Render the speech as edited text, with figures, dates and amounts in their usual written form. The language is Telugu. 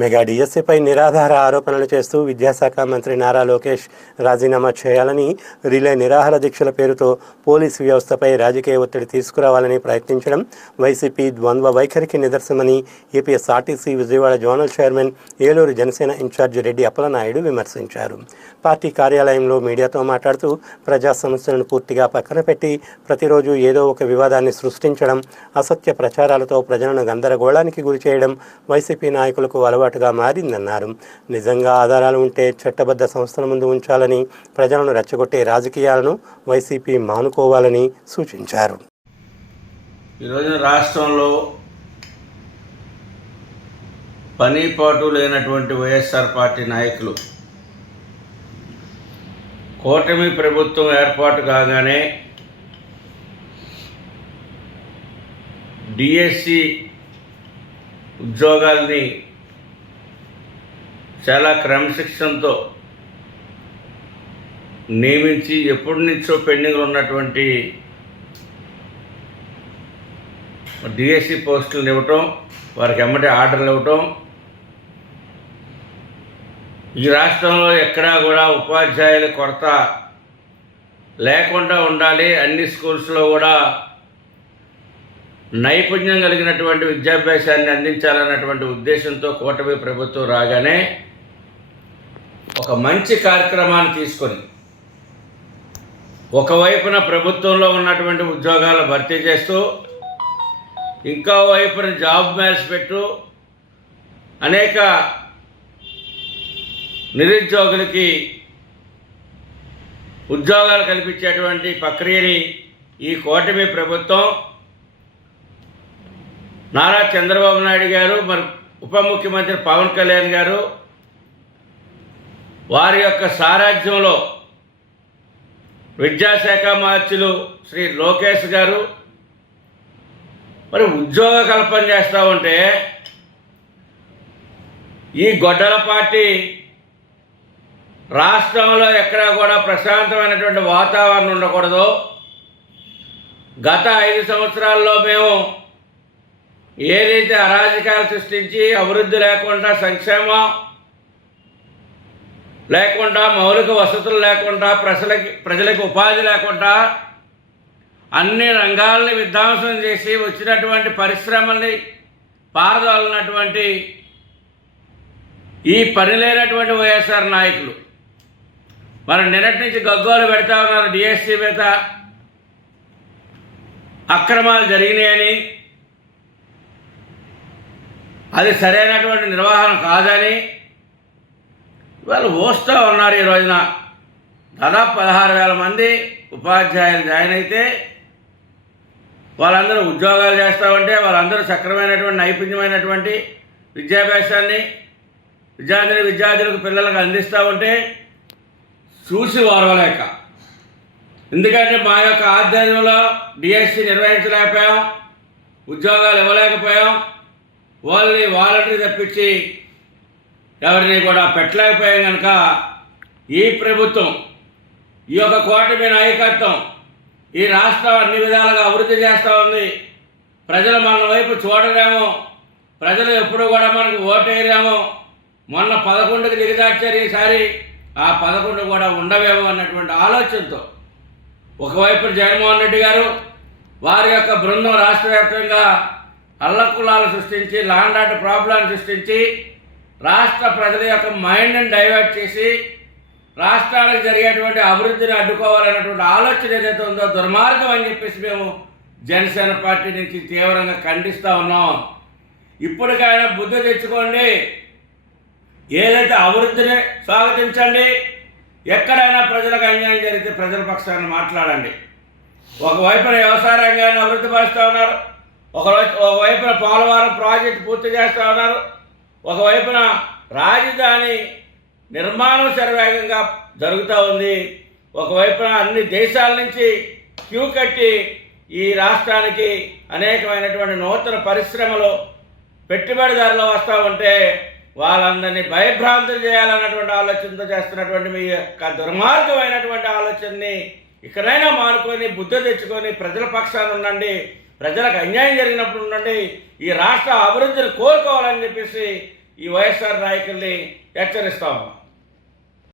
మెగా డిఎస్సీపై నిరాధార ఆరోపణలు చేస్తూ విద్యాశాఖ మంత్రి నారా లోకేష్ రాజీనామా చేయాలని, రిలే నిరాహార దీక్షల పేరుతో పోలీసు వ్యవస్థపై రాజకీయ ఒత్తిడి తీసుకురావాలని ప్రయత్నించడం వైసీపీ ద్వంద్వ వైఖరికి నిదర్శనమని APSRTC Vijayawada zonal chairman, Eluru Janasena incharge Reddy Appalanaidu విమర్శించారు. పార్టీ కార్యాలయంలో మీడియాతో మాట్లాడుతూ ప్రజా సమస్యలను పూర్తిగా పక్కన పెట్టి ప్రతిరోజు ఏదో ఒక వివాదాన్ని సృష్టించడం, అసత్య ప్రచారాలతో ప్రజలను గందరగోళానికి గురిచేయడం వైసీపీ నాయకులకు అలవాటుగా మారిందన్నారు. నిజంగా ఆధారాలు ఉంటే చట్టబద్ధ సంస్థల ముందు ఉంచాలని, ప్రజలను రెచ్చగొట్టే రాజకీయాలను వైసీపీ మానుకోవాలని సూచించారు. ఈరోజు రాష్ట్రంలో పనిపాటు లేనటువంటి వైఎస్ఆర్ పార్టీ నాయకులు కూటమి ప్రభుత్వం ఏర్పాటు కాగానే డిఎస్సి ఉద్యోగాల్ని చాలా క్రమశిక్షణతో నియమించి ఎప్పటి నుంచో పెండింగ్లో ఉన్నటువంటి డిఎస్సి పోస్టులను ఇవ్వటం, వారికి ఎమ్మటే ఆర్డర్లు ఇవ్వటం, ఈ రాష్ట్రంలో ఎక్కడా కూడా ఉపాధ్యాయుల కొరత లేకుండా ఉండాలి, అన్ని స్కూల్స్లో కూడా నైపుణ్యం కలిగినటువంటి విద్యాభ్యాసాన్ని అందించాలన్నటువంటి ఉద్దేశంతో కూటమి ప్రభుత్వం రాగానే ఒక మంచి కార్యక్రమాన్ని తీసుకొని ఒకవైపున ప్రభుత్వంలో ఉన్నటువంటి ఉద్యోగాలు భర్తీ చేస్తూ ఇంకో వైపున జాబ్ మేళస్ పెట్టు అనేక నిరుద్యోగులకి ఉద్యోగాలు కల్పించేటువంటి ప్రక్రియని ఈ కూటమి ప్రభుత్వం నారా చంద్రబాబు నాయుడు గారు, మరి ఉప ముఖ్యమంత్రి పవన్ కళ్యాణ్ గారు వారి యొక్క సారథ్యంలో విద్యాశాఖ మంత్రులు శ్రీ లోకేష్ గారు మరి ఉద్యోగ కల్పన చేస్తూ ఉంటే ఈ గొడ్డల పార్టీ రాష్ట్రంలో ఎక్కడా కూడా ప్రశాంతమైనటువంటి వాతావరణం ఉండకూడదు. గత 5 సంవత్సరాల్లో మేము ఏదైతే అరాజకాలు సృష్టించి అభివృద్ధి లేకుండా, సంక్షేమం లేకుండా, మౌలిక వసతులు లేకుండా, ప్రజలకు ఉపాధి లేకుండా అన్ని రంగాలని విధ్వంసం చేసి వచ్చినటువంటి పరిశ్రమల్ని పారదోలినటువంటి ఈ పని లేనటువంటి వైఎస్ఆర్ నాయకులు మరి నిన్నటి నుంచి గగ్గోలు పెడతా ఉన్నారు. డిఎస్సి మీద అక్రమాలు జరిగినాయని, అది సరైనటువంటి నిర్వహణ కాదని వాళ్ళు ఊస్తూ ఉన్నారు. ఈ రోజున దాదాపు 16,000 మంది ఉపాధ్యాయులు జాయిన్ అయితే వాళ్ళందరూ ఉద్యోగాలు చేస్తూ ఉంటే వాళ్ళందరూ సక్రమైనటువంటి నైపుణ్యమైనటువంటి విద్యాభ్యాసాన్ని విద్యార్థులకు పిల్లలకు అందిస్తూ ఉంటే చూసి ఓర్వలేక, ఎందుకంటే మా యొక్క ఆధ్వర్యంలో డిఎస్సి నిర్వహించలేకపోయాం, ఉద్యోగాలు ఇవ్వలేకపోయాం, వాళ్ళని వాలంటరీ తప్పించి ఎవరిని కూడా పెట్టలేకపోయాం. కనుక ఈ ప్రభుత్వం, ఈ యొక్క కూటమి నాయకత్వం ఈ రాష్ట్రం అన్ని విధాలుగా అభివృద్ధి చేస్తూ ఉంది. ప్రజలు మన వైపు చూడరేమో, ప్రజలు ఎప్పుడు కూడా మనకు ఓటేయరేమో, మొన్న 11కి దిగజార్చారు, ఈసారి ఆ 11 కూడా ఉండవేమో అన్నటువంటి ఆలోచనతో ఒకవైపు జగన్మోహన్ రెడ్డి గారు వారి యొక్క బృందం రాష్ట్ర వ్యాప్తంగా అల్లకులాలు సృష్టించి, లాండ్ ఆర్డర్ ప్రాబ్లం సృష్టించి రాష్ట్ర ప్రజల యొక్క మైండ్ని డైవర్ట్ చేసి రాష్ట్రానికి జరిగేటువంటి అభివృద్ధిని అడ్డుకోవాలన్నటువంటి ఆలోచన ఏదైతే ఉందో దుర్మార్గం అని చెప్పేసి మేము జనసేన పార్టీ నుంచి తీవ్రంగా ఖండిస్తూ ఉన్నాం. ఇప్పటికైనా బుద్ధి తెచ్చుకోండి, ఏదైతే అభివృద్ధిని స్వాగతించండి, ఎక్కడైనా ప్రజలకు అన్యాయం జరిగితే ప్రజల పక్షాన్ని మాట్లాడండి. ఒకవైపున వ్యవసాయ రంగాన్ని అభివృద్ధి పరుస్తూ ఉన్నారు, ఒకవైపున పోలవరం ప్రాజెక్టు పూర్తి చేస్తూ ఉన్నారు, ఒకవైపున రాజధాని నిర్మాణం శరవేగంగా జరుగుతూ ఉంది, ఒకవైపున అన్ని దేశాల నుంచి క్యూ కట్టి ఈ రాష్ట్రానికి అనేకమైనటువంటి నూతన పరిశ్రమలు పెట్టుబడిదారులు వస్తూ ఉంటే వాళ్ళందరినీ భయభ్రాంతులు చేయాలన్నటువంటి ఆలోచనతో చేస్తున్నటువంటి మీ యొక్క దుర్మార్గమైనటువంటి ఆలోచనని ఇక్కడైనా మానుకొని బుద్ధి తెచ్చుకొని ప్రజల పక్షాన ఉండండి. ప్రజలకు అన్యాయం జరిగినప్పుడు ఉండండి. ఈ రాష్ట్ర అభివృద్ధిని కోరుకోవాలని చెప్పేసి ఈ వైఎస్ఆర్ నాయకుల్ని హెచ్చరిస్తాము.